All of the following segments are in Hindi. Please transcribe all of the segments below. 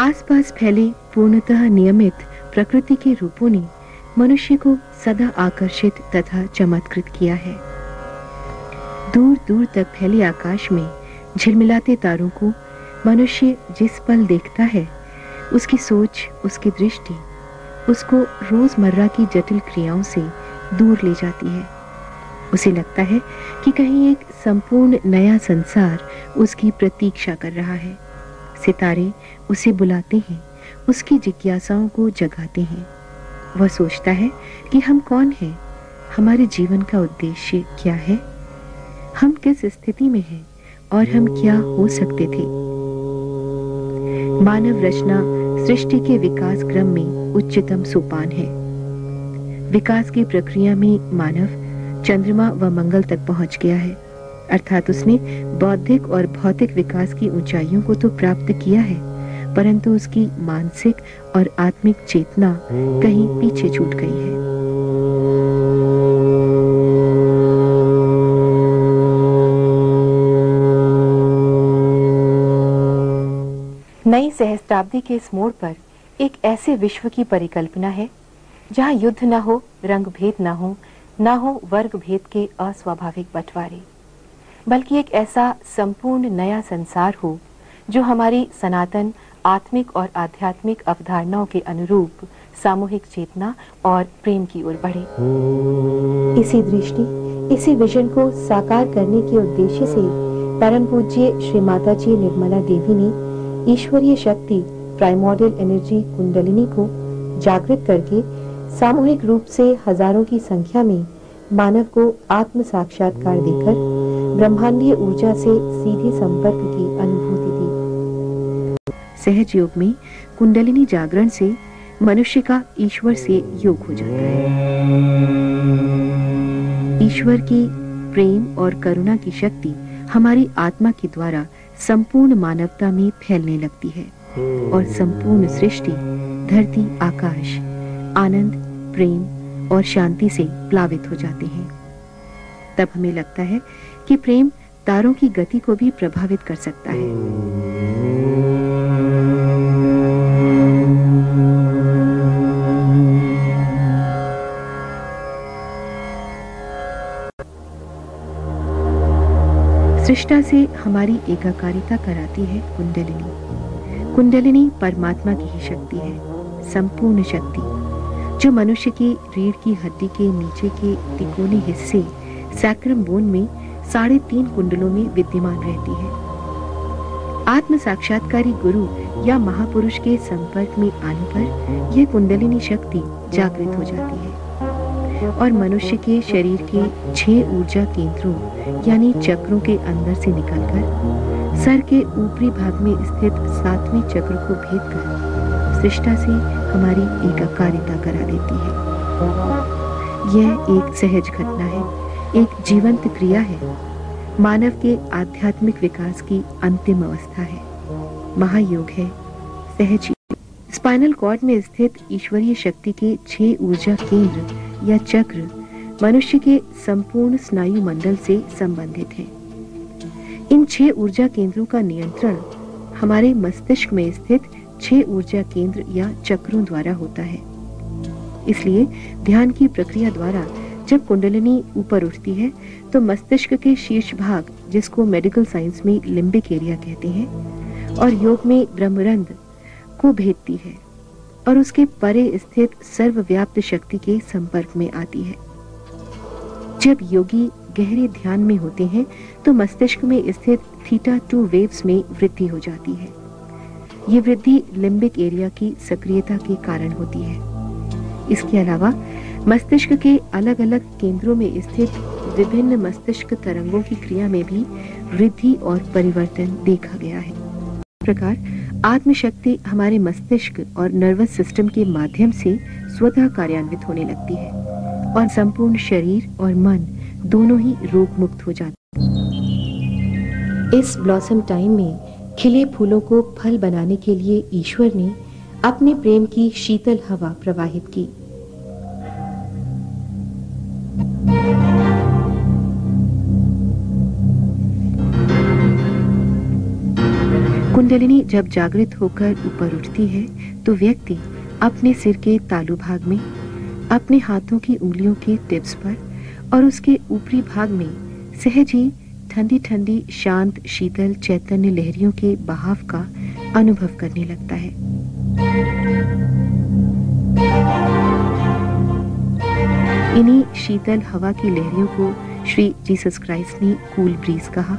आसपास फैले पूर्णतः नियमित प्रकृति के रूपों ने मनुष्य को सदा आकर्षित तथा चमत्कृत किया है। दूर दूर तक फैले आकाश में झिलमिलाते तारों को मनुष्य जिस पल देखता है, उसकी सोच, उसकी दृष्टि उसको रोजमर्रा की जटिल क्रियाओं से दूर ले जाती है। उसे लगता है कि कहीं एक संपूर्ण नया संसार उसकी प्रतीक्षा कर रहा है। सितारे उसे बुलाते हैं, उसकी जिज्ञासाओं को जगाते हैं। वह सोचता है कि हम कौन हैं, हमारे जीवन का उद्देश्य क्या है, हम किस स्थिति में हैं और हम क्या हो सकते थे। मानव रचना सृष्टि के विकास क्रम में उच्चतम सोपान है। विकास की प्रक्रिया में मानव चंद्रमा व मंगल तक पहुंच गया है, अर्थात उसने बौद्धिक और भौतिक विकास की ऊंचाइयों को तो प्राप्त किया है, परंतु उसकी मानसिक और आत्मिक चेतना कहीं पीछे छूट गई है। नई सहस्त्राब्दी के इस मोड़ पर एक ऐसे विश्व की परिकल्पना है जहां युद्ध न हो, रंग भेद न हो वर्ग भेद के अस्वाभाविक बंटवारे, बल्कि एक ऐसा संपूर्ण नया संसार हो जो हमारी सनातन आत्मिक और आध्यात्मिक अवधारणाओं के अनुरूप सामूहिक चेतना और प्रेम की ओर बढ़े। इसी दृष्टि, इसी विजन को साकार करने के उद्देश्य से परम पूज्य श्री माता जी निर्मला देवी ने ईश्वरीय शक्ति प्राइमोर्डियल एनर्जी कुंडलिनी को जागृत करके सामूहिक रूप से हजारों की संख्या में मानव को आत्म साक्षात्कार देकर ब्रह्मांडीय ऊर्जा से सीधे संपर्क की अनुभूति दी। सहज योग में कुंडलिनी जागरण से मनुष्य का ईश्वर से योग हो जाता है। ईश्वर की प्रेम और करुणा की शक्ति हमारी आत्मा के द्वारा संपूर्ण मानवता में फैलने लगती है और संपूर्ण सृष्टि, धरती, आकाश आनंद, प्रेम और शांति से प्लावित हो जाते हैं। तब हमें लगता है कि प्रेम तारों की गति को भी प्रभावित कर सकता है। सृष्टा से हमारी एकाकारिता कराती है कुंडलिनी। कुंडलिनी परमात्मा की ही शक्ति है, संपूर्ण शक्ति, जो मनुष्य की रीढ़ की हड्डी के नीचे के तिकोने हिस्से सैक्रम बोन में 3.5 कुंडलों में विद्यमान रहती है। आत्म साक्षात्कारी गुरु या महापुरुष के संपर्क में आने पर यह कुंडलिनी शक्ति जागृत हो जाती है और मनुष्य के शरीर के 6 ऊर्जा केंद्रों यानी चक्रों के अंदर से निकलकर सर के ऊपरी भाग में स्थित 7वें चक्र को भेदकर सृष्टा से हमारी एकाकारिता करा देती है। यह एक सहज घटना है, एक जीवंत क्रिया है, मानव के आध्यात्मिक विकास की अंतिम अवस्था है, महायोग है, सहज योग। स्पाइनल कॉर्ड में स्थित ईश्वरीय शक्ति के 6 ऊर्जा केंद्र या चक्र मनुष्य के संपूर्ण स्नायु मंडल से संबंधित हैं। इन 6 ऊर्जा केंद्रों का नियंत्रण हमारे मस्तिष्क में स्थित 6 ऊर्जा केंद्र या चक्रों द्वारा होता है। इसलिए ध्यान की प्रक्रिया द्वारा जब कुंडलिनी ऊपर उठती है तो मस्तिष्क के शीर्ष भाग, जिसको मेडिकल साइंस में लिम्बिक एरिया कहते हैं, और योग में ब्रह्मरंध्र को भेदती है और उसके परे स्थित सर्वव्याप्त शक्ति के संपर्क में आती है। जब योगी गहरे ध्यान में होते हैं तो मस्तिष्क में स्थित थीटा 2 वेव्स में वृद्धि हो जाती है। ये वृद्धि लिम्बिक एरिया की सक्रियता के कारण होती है। इसके अलावा मस्तिष्क के अलग अलग केंद्रों में स्थित विभिन्न मस्तिष्क तरंगों की क्रिया में भी वृद्धि और परिवर्तन देखा गया है। इस प्रकार आत्मशक्ति हमारे मस्तिष्क और नर्वस सिस्टम के माध्यम से स्वतः कार्यान्वित होने लगती है और संपूर्ण शरीर और मन दोनों ही रोग मुक्त हो जाते हैं। इस ब्लॉसम टाइम में खिले फूलों को फल बनाने के लिए ईश्वर ने अपने प्रेम की शीतल हवा प्रवाहित की। कुंडलिनी जब जागृत होकर ऊपर उठती है तो व्यक्ति अपने सिर के तालु भाग में, अपने हाथों की उंगलियों के टिप्स पर और उसके ऊपरी भाग में सहज ही ठंडी ठंडी शांत शीतल चैतन्य लहरियों के बहाव का अनुभव करने लगता है। इन्हीं शीतल हवा की लहरियों को श्री जीसस क्राइस्ट ने कूल ब्रीज कहा,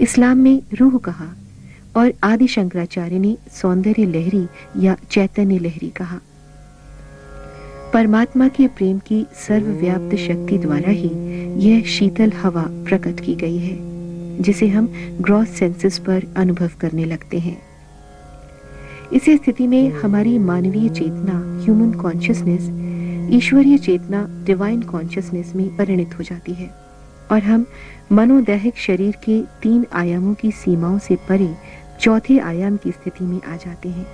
इस्लाम में रूह कहा और आदि शंकराचार्य ने सौंदर्य लहरी या चैतन्य लहरी कहा। परमात्मा के प्रेम की सर्वव्याप्त शक्ति द्वारा ही यह शीतल हवा प्रकट की गई है, जिसे हम ग्रॉस सेंसेस पर अनुभव करने लगते हैं। इसी स्थिति में हमारी मानवीय चेतना ह्यूमन कॉन्शियसनेस ईश्वरीय चेतना डिवाइन कॉन्शियसनेस में परिणित हो जाती है और हम मनोदैहिक शरीर के 3 आयामों की सीमाओं से परे चौथे आयाम की स्थिति में आ जाते हैं।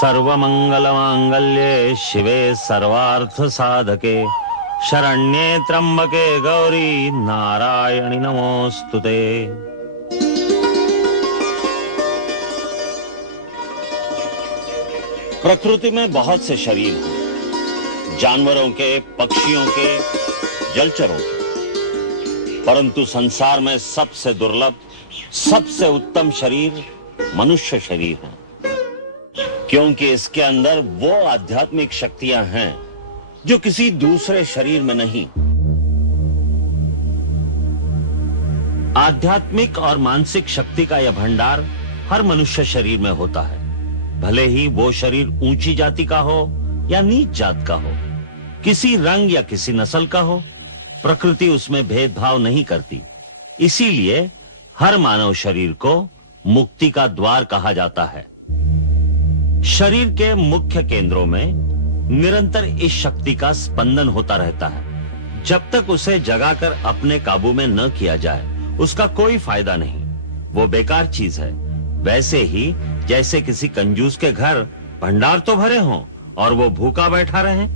सर्वमंगलमांगल्ये शिवे सर्वार्थ साधके शरण्ये त्र्यंबके गौरी नारायणि नमोस्तुते। प्रकृति में बहुत से शरीर हैं, जानवरों के, पक्षियों के, जलचरों के, परंतु संसार में सबसे दुर्लभ, सबसे उत्तम शरीर मनुष्य शरीर है, क्योंकि इसके अंदर वो आध्यात्मिक शक्तियां हैं जो किसी दूसरे शरीर में नहीं। आध्यात्मिक और मानसिक शक्ति का यह भंडार हर मनुष्य शरीर में होता है, भले ही वो शरीर ऊंची जाति का हो या नीच जात का हो, किसी रंग या किसी नस्ल का हो, प्रकृति उसमें भेदभाव नहीं करती। इसीलिए हर मानव शरीर को मुक्ति का द्वार कहा जाता है। शरीर के मुख्य केंद्रों में निरंतर इस शक्ति का स्पंदन होता रहता है। जब तक उसे जगाकर अपने काबू में न किया जाए उसका कोई फायदा नहीं, वो बेकार चीज है। वैसे ही जैसे किसी कंजूस के घर भंडार तो भरे हों और वो भूखा बैठा रहे।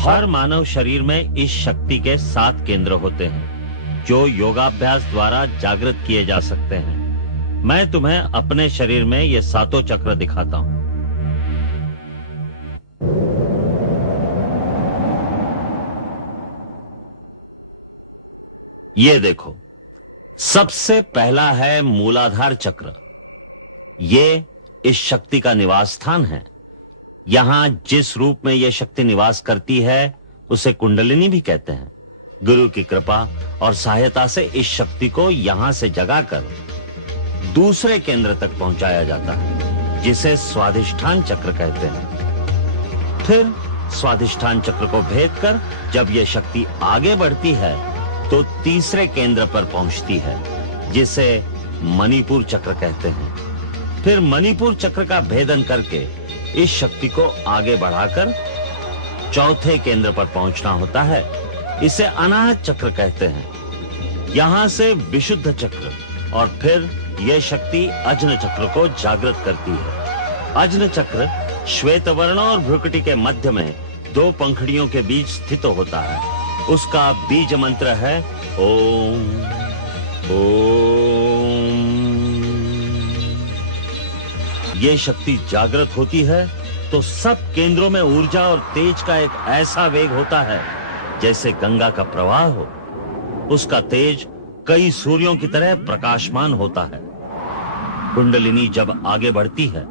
हर मानव शरीर में इस शक्ति के 7 केंद्र होते हैं जो योगाभ्यास द्वारा जागृत किए जा सकते हैं। मैं तुम्हें अपने शरीर में ये 7 चक्र दिखाता हूं। ये देखो, सबसे पहला है मूलाधार चक्र। ये इस शक्ति का निवास स्थान है। यहां जिस रूप में यह शक्ति निवास करती है उसे कुंडलिनी भी कहते हैं। गुरु की कृपा और सहायता से इस शक्ति को यहां से जगाकर दूसरे केंद्र तक पहुंचाया जाता है, जिसे स्वाधिष्ठान चक्र कहते हैं। फिर स्वाधिष्ठान चक्र को भेद कर जब यह शक्ति आगे बढ़ती है तो तीसरे केंद्र पर पहुंचती है, जिसे मणिपुर चक्र कहते हैं। फिर मणिपुर चक्र का भेदन करके इस शक्ति को आगे बढ़ाकर चौथे केंद्र पर पहुंचना होता है। इसे अनाहत चक्र कहते हैं। यहां से विशुद्ध चक्र और फिर यह शक्ति अज्न चक्र को जागृत करती है। अज्न चक्र श्वेत वर्ण और भ्रुकुटी के मध्य में 2 पंखुड़ियों के बीच स्थित होता है। उसका बीज मंत्र है ओम ओम। ये शक्ति जागृत होती है तो सब केंद्रों में ऊर्जा और तेज का एक ऐसा वेग होता है जैसे गंगा का प्रवाह हो। उसका तेज कई सूर्यों की तरह प्रकाशमान होता है। कुंडलिनी जब आगे बढ़ती है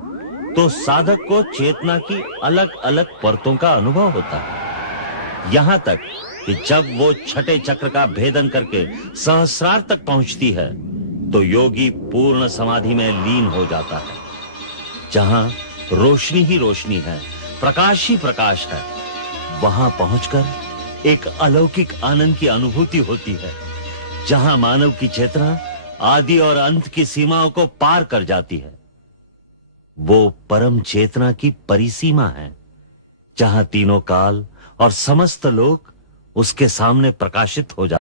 तो साधक को चेतना की अलग अलग परतों का अनुभव होता है, यहां तक कि जब वो छठे चक्र का भेदन करके सहस्रार तक पहुंचती है तो योगी पूर्ण समाधि में लीन हो जाता है, जहां रोशनी ही रोशनी है, प्रकाश ही प्रकाश है। वहां पहुंचकर एक अलौकिक आनंद की अनुभूति होती है, जहां मानव की चेतना आदि और अंत की सीमाओं को पार कर जाती है। वो परम चेतना की परिसीमा है, जहां तीनों काल और समस्त लोक उसके सामने प्रकाशित हो जाते।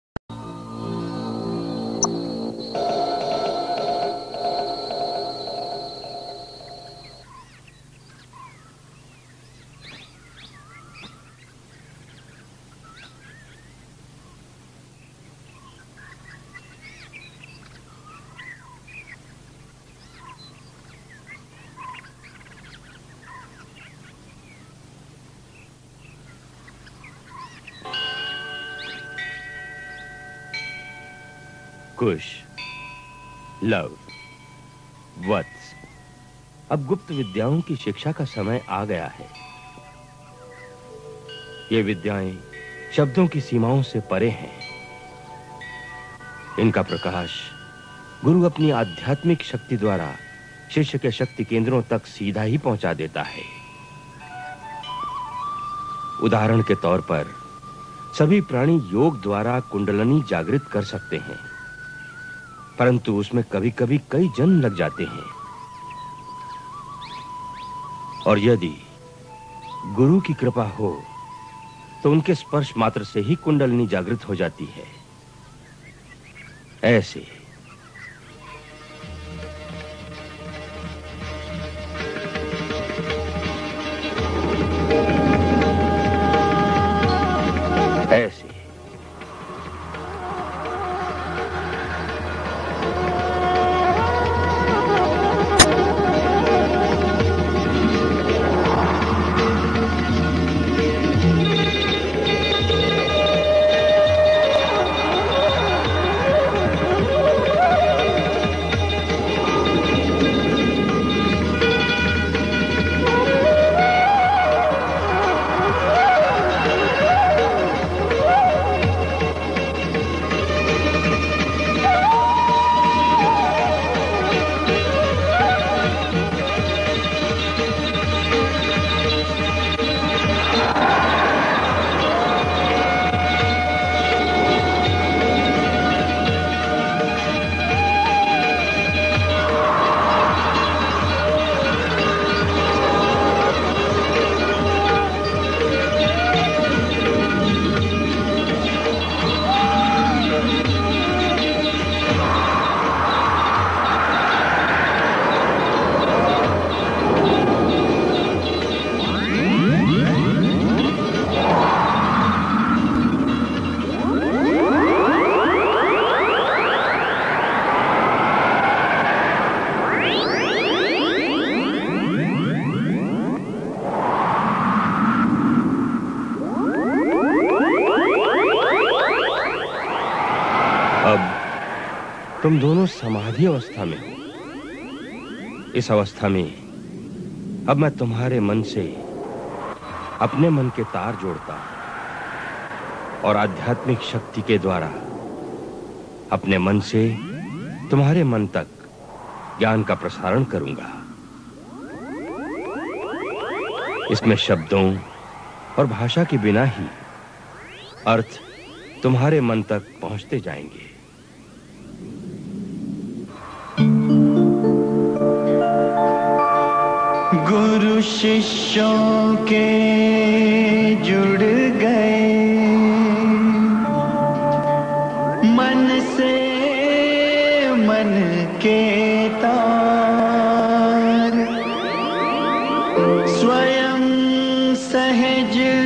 कुश, लव, वत्स, अब गुप्त विद्याओं की शिक्षा का समय आ गया है। ये विद्याएं शब्दों की सीमाओं से परे हैं। इनका प्रकाश गुरु अपनी आध्यात्मिक शक्ति द्वारा शिष्य के शक्ति केंद्रों तक सीधा ही पहुंचा देता है। उदाहरण के तौर पर सभी प्राणी योग द्वारा कुंडलिनी जागृत कर सकते हैं, परंतु उसमें कभी-कभी कई जन्म लग जाते हैं। और यदि गुरु की कृपा हो तो उनके स्पर्श मात्र से ही कुंडलिनी जागृत हो जाती है। ऐसे तुम दोनों समाधि अवस्था में हो। इस अवस्था में अब मैं तुम्हारे मन से अपने मन के तार जोड़ता हूं और आध्यात्मिक शक्ति के द्वारा अपने मन से तुम्हारे मन तक ज्ञान का प्रसारण करूंगा। इसमें शब्दों और भाषा के बिना ही अर्थ तुम्हारे मन तक पहुंचते जाएंगे। गुरु शिष्यों के जुड़ गए मन से मन के तार, स्वयं सहज